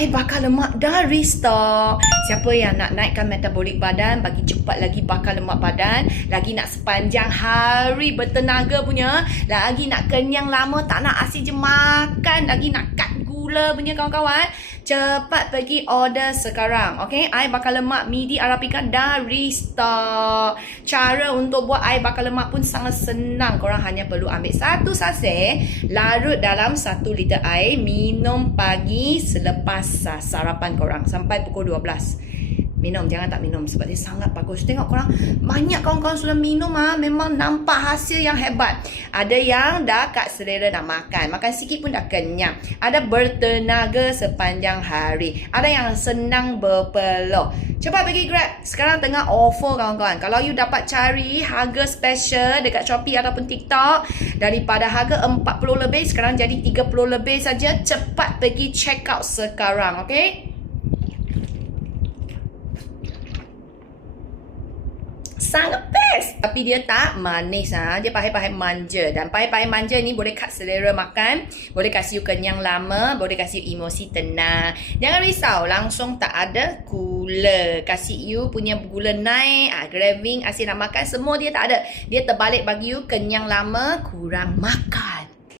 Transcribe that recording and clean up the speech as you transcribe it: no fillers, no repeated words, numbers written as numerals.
Air bakar lemak dah restock. Siapa yang nak naikkan metabolik badan, bagi cepat lagi bakar lemak badan, lagi nak sepanjang hari bertenaga punya, lagi nak kenyang lama, tak nak asyik je makan, lagi nak cut gula punya kawan-kawan, cepat pergi order sekarang. Okay, air bakar lemak midi Arabica dah restock. Cara untuk buat air bakar lemak pun sangat senang. Korang hanya perlu ambil satu sachet, larut dalam 1 liter air, minum pagi selepas sarapan korang sampai pukul 12. Minum, jangan tak minum sebab dia sangat bagus. Tengok korang, banyak kawan-kawan sudah minum memang nampak hasil yang hebat. Ada yang dah kat selera nak makan, makan sikit pun dah kenyang. Ada bertenaga sepanjang hari. Ada yang senang berpeluh. Cepat pergi Grab. Sekarang tengah offer kawan-kawan. Kalau you dapat cari harga special dekat Shopee ataupun TikTok, daripada harga 40 lebih sekarang jadi 30 lebih saja. Cepat pergi check out sekarang, okay? Sangat best. Tapi dia tak manis. Dia pahit-pahit manja. Dan pahit-pahit manja ni boleh cut selera makan, boleh kasih you kenyang lama, boleh kasih you emosi tenang. Jangan risau, langsung tak ada gula. Kasih you punya gula naik, craving, asyik nak makan, semua dia tak ada. Dia terbalik bagi you kenyang lama, kurang makan.